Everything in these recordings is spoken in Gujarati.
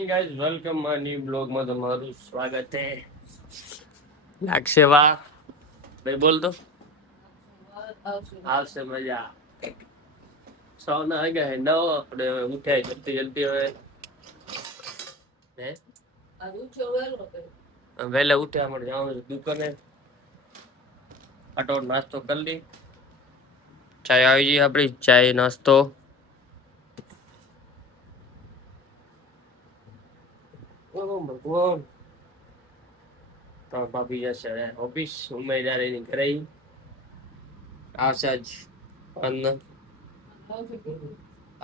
Morning guys, welcome my new બ્લોગમાં તમારું સ્વાગત છે. લાગશે વાહ ભાઈ, બોલ તો. આવશે મજા. સવારના વાગ્યા 9. આપણે ઉઠ્યા જલ્દી જલ્દી. હવે વહેલા ઉઠ્યા આપણે જવાનું છે દુકાને. ફટાફટ નાસ્તો કરી લી. ચાય આવી ગઈ આપણી, ચાય નાસ્તો. ભગવાન ભાભી જશે ઓફિસ. ઉમેદવાર એની ઘરે આવશે આજ.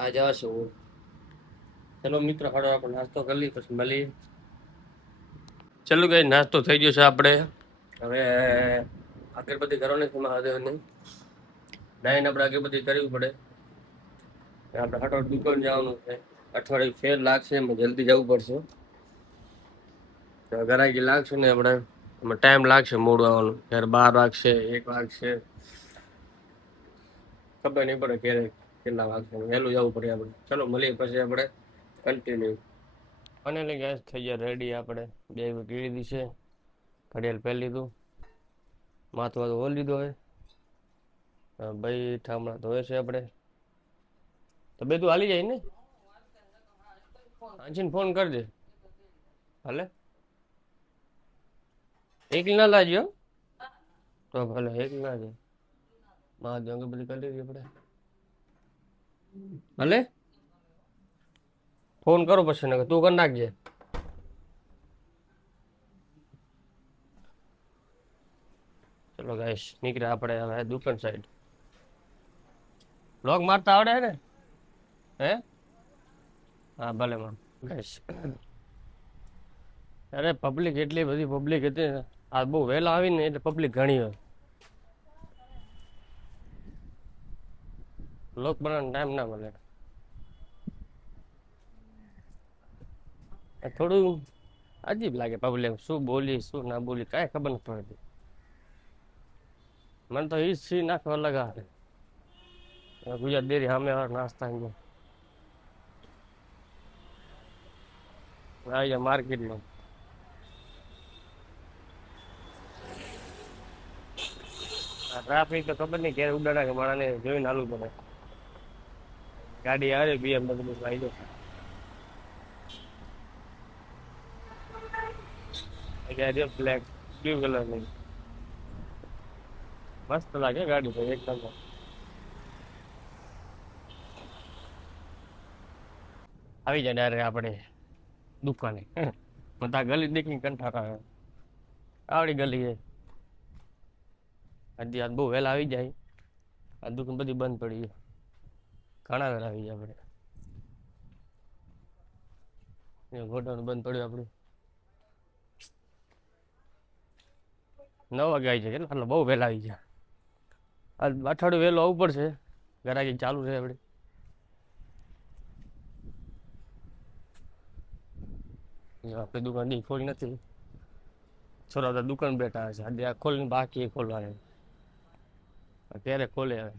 આજ આવશે. ચલો મિત્રો, હાડો આપણે નાસ્તો કરી લઈએ પછી મળીએ. ચલો કઈ નાસ્તો થઈ ગયો છે આપણે. હવે અગરબત્તી કરવાની છે મહાદેવની. નાઈને આપણે અગરબત્તી કરવી પડે. આપણે ફટાફટ દુકાન જવાનું છે. અઠવાડિયું ફેર લાગશે, એમાં જલ્દી જવું પડશે. ગરાકી લાગશે ને આપણે, એમાં ટાઈમ લાગશે મોડું આવવાનું. ત્યારે 12 વાગશે, 1 વાગશે, ખબર નહીં પડે ક્યારે કેટલા વાગશે. વહેલું જવું પડે આપણે. ચલો મળીએ પછી આપણે કન્ટિન્યુ. ફાઇનલી ગેસ થઈ ગયા રેડી. આપણે બે કીડી દીધી છે, ઘડિયાળ પહેરી લીધું, માથું વાતું ઓલ લીધું. હવે ભાઈ ઠામણા ધોવે છે આપણે. તો બે તું હાલી જાય ને, આંચીને ફોન કરજે. ભલે એક ના લાગ્યો તો ભલે એક ના જાય. મહાદેવ અગરબત્તી કરી લીધી આપણે. ભલે ફોન કરો પછી ને તું કરી નાખજે. ચલો ગાઈસ, નીકળ્યા આપણે હવે દુકાન સાઈડ. બ્લોગ મારતા આવડે ને? હે હા ભલે માં ગાઈસ. અરે પબ્લિક એટલી બધી પબ્લિક હતી ને, આ બહુ વહેલા આવીને એટલે પબ્લિક ઘણી હોય. બ્લોગ બનાવવાનો ટાઈમ ના મળે. થોડું અજીબ લાગે પબ્લિક. શું બોલી શું ના બોલી કાંઈ ખબર નથી પડતી. મને તો એ સી નાખવા લગા. ગુજરાત ડેરી સામે નાસ્તા આવી જાય માર્કેટમાં. ટ્રાફિક તો ખબર નહીં ક્યારે ઉડાડા કે માણાને જોઈને હાલવું પડે. ગાડી આવે BMW આવી જાય બ્લેક બ્લુ કલર ની મસ્ત લાગે ગાડી તો એકદમ. આવી જાય ડાયરેક્ટ આપણે દુકાને. મને તો આ ગલી દેખી કંઠાર આવે. આવડી ગલી છે. હજી આજ બહુ વહેલા આવી જાય. આ દુકાન બધી બંધ પડી છે. ઘણા વહેલા આવી જાય આપણે. ગોડાઉન બંધ પડ્યું આપણું. 9 વાગે આવી જાય. એટલે બહુ વહેલા આવી જાય. આ અઠવાડિયું વહેલું આવવું પડશે. ગરાકી ચાલુ છે આપણે. આપણી દુકાન ની ખોલી નથી. છોરા દુકાન બેઠા હશે. આજે આ ખોલીને બાકી ખોલવાની. ક્યારે ખોલે હવે.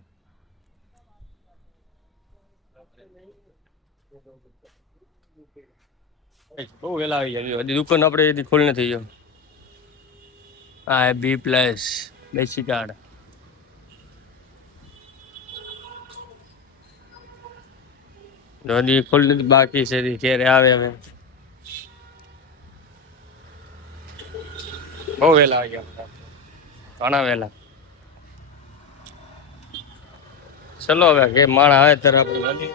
બહુ વહેલા આવી જાય. હજી દુકાન આપણે ખોલી નથી ગયો. આ B+ બેસી કાર્ડ. હજી ખોલી નથી, બાકી છે. ક્યારે આવે હવે. બહુ વહેલા આવી ગયા. ઘણા વહેલા. ચલો હવે કે માણા આવે ત્યારે આપણે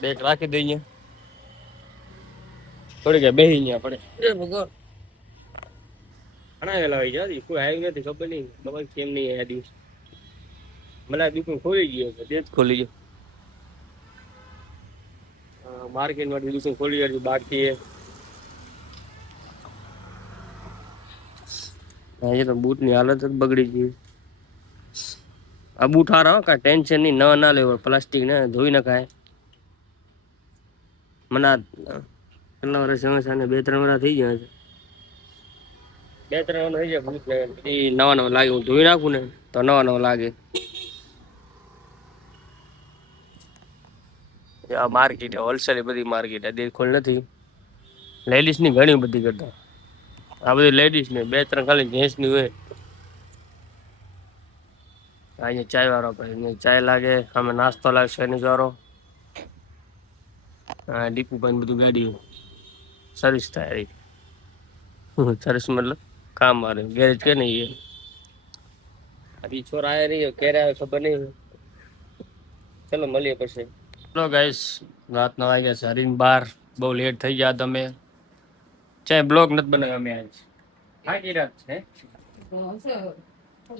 બેગ રાખી દઈએ. થોડી કે બેસી ગયા પડે. ભગવાન ઘણા વહેલા આવી જાય. કોઈ આવ્યું નથી, ખબર નહીં ખબર કેમ નહીં આ દિવસ. મને આ દુકાન ખોલી ગયો તે જ ખોલી ગયો. માર્કેટ માટે દુકાન ખોલી ગયું બાકી. એ તો બૂટ ની હાલત જ બગડી ગઈ. આ બૂટ હારા કાંઈ ટેન્શન નહીં. ના લેવો પ્લાસ્ટિક ને ધોઈ નખાય. મને કેટલા વર્ષ સમસ્યા ને 2-3 વર્ષ થઈ ગયા છે. 2-3 વર્ષ થઈ ગયા બૂટ ને નવા લાગે. હું ધોઈ નાખું ને તો નવા લાગે. આ માર્કેટ હોલસેલ બધી માર્કેટ આ દેખોલ નથી. લેડીઝની ઘણી બધી કરતા આ બધી લેડીઝ ને 2-3 ખાલી જેન્ટ્સની હોય. અહીંયા ચાય વાળો ભાઈ ચાય લાગે, અમે નાસ્તો લાગે સૈનિક વાળો. હા ડીપુ ભાઈ બધું ગાડી સર્વિસ થાય. સર્વિસ મતલબ કામ વાળે ગેરેજ કે નહીં એ અભી છોરા આયા નહીં ક્યારે આવે ખબર નહીં. ચલો મળીએ પછી. ચલો ગાઈસ રાતના વાગ્યા છે 12:30. બહુ લેટ થઈ ગયા તમે. ચાય બ્લોગ નથી બનાવ્યો અમે આજ. થાકી રાત છે.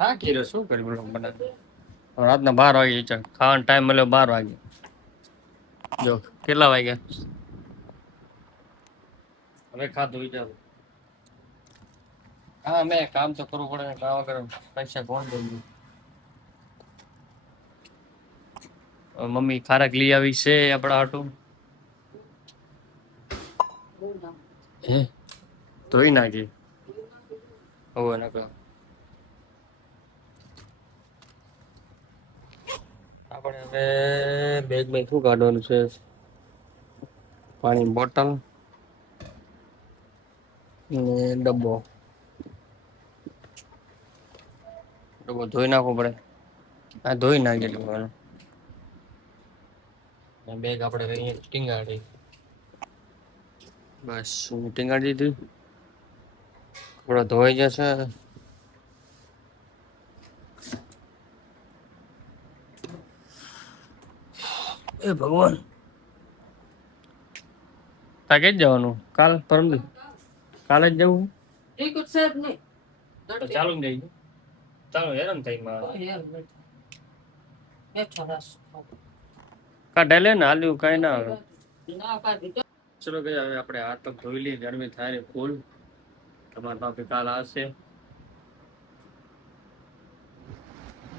થાકી રહ્યો શું કરી બ્લોગ બનાવી. રાતના 12 વાગે ચાલ ખાવાનો ટાઈમ મળ્યો 12 વાગે. જો કેટલા વાગ્યા હવે ખાધું વિચાર. હા મેં કામ તો કરવું પડે કામ વગર પૈસા કોણ દે. મમ્મી ખારક લઈ આવી છે આપણા હાટું. હે ધોઈ નાખી હવે નાખો. આપણે હવે બેગમાં શું કાઢવાનું છે? પાણી બોટલ ને ડબ્બો ધોઈ નાખવો પડે. આ ધોઈ નાખી ડબ્બાનો. બેગ આપણે અહીંયા ટીંગાડી બસ ટીંગાડી દીધી. થોડો ધોઈ જશે. એ ભગવાન તા કે જવાનું કાલ પરમદી કાલે જ જવું. ચાલુ ને જઈ ચાલો હેરાન થઈ કાઢે લે ને આલ્યું કઈ ના આવે. ચલો ગયા હવે આપણે હાથ પગ ધોઈ લઈએ. ગરમી થાય ફૂલ. તમારા પાસે કાલ આવશે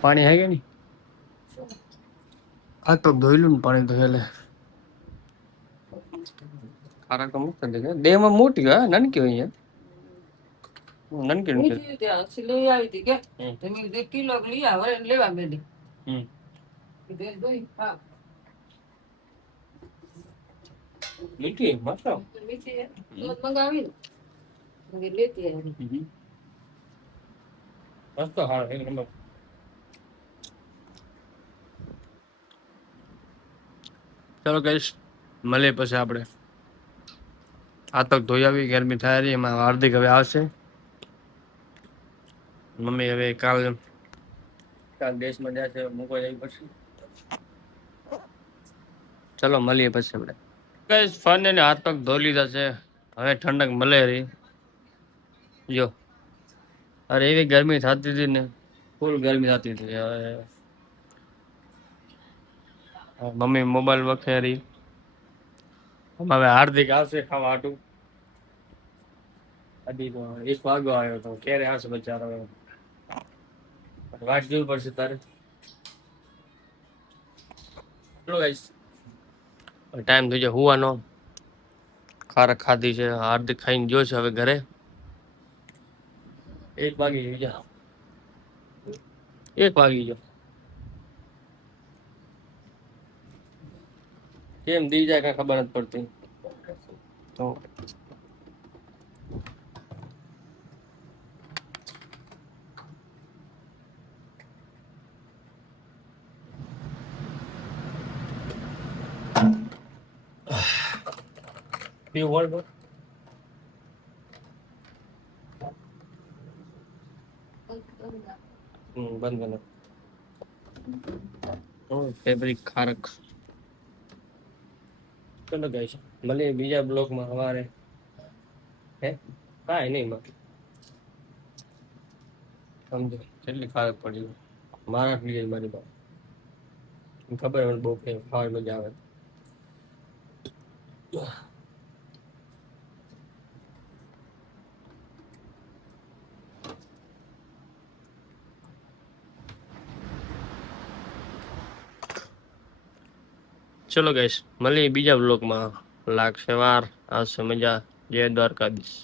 પાણી હે કે નહીં? હાથ પગ ધોઈ લું ને પાણી ધોયેલે ખારા તો મુક્ત દે દેહ માં મોટી હોય નાનકી હોય નાનકી લઈ આવી હતી કે તમે કિલો લઈ આવે લેવા મેડી. મીઠી મસ્ત મીઠી દૂધ મંગાવી ને લેતી આવી મસ્ત હાર એક નંબર. ચલો કહીશ મળીએ પછી આપણે. હાથ પગ ધોઈ આવી ગરમી થાય રહી. એમાં હાર્દિક હવે આવશે. મમ્મી હવે કાલ દેશમાં જશે મૂકવા જવી પડશે. ચલો મળીએ પછી આપણે. કઈ ફન ને હાથ પગ ધોઈ લીધા છે. હવે ઠંડક મળે રહી. જો અરે એવી ગરમી થતી હતી ને ફૂલ ગરમી થતી હતી. હવે મમ્મી મોબાઈલ વખે રહી. હવે હાર્દિક આવશે ખાવા હાટું. હજી તો 1 વાગ્યો આવ્યો તો ક્યારે આવશે બચારો. વાટ જોવી પડશે તારે. ચલો ગાઈસ ટાઈમ થઈ જાય હુવાનો. ખારક ખાધી છે. હાર્દિક ખાઈને ગયો છે હવે ઘરે. 1 વાગી ગયો. 1 વાગી ગયો. કેમ દી જાય કઈ ખબર નથી પડતી. તો પીવું વોલ બંધ ફેબ્રિક ખારક. ચલો ગાઈસ મળીએ બીજા બ્લોકમાં સવારે. હે કાંઈ નહીં માં સમજો કેટલી ખારક પડી મારા પી જાય મારી પાસે. ખબર મને બહુ ખાવાની મજા આવે. ચલો ગાઈસ મળીએ બીજા બ્લોકમાં. લાગશે વાર આવશે મજા. જય દ્વારકાધીશ.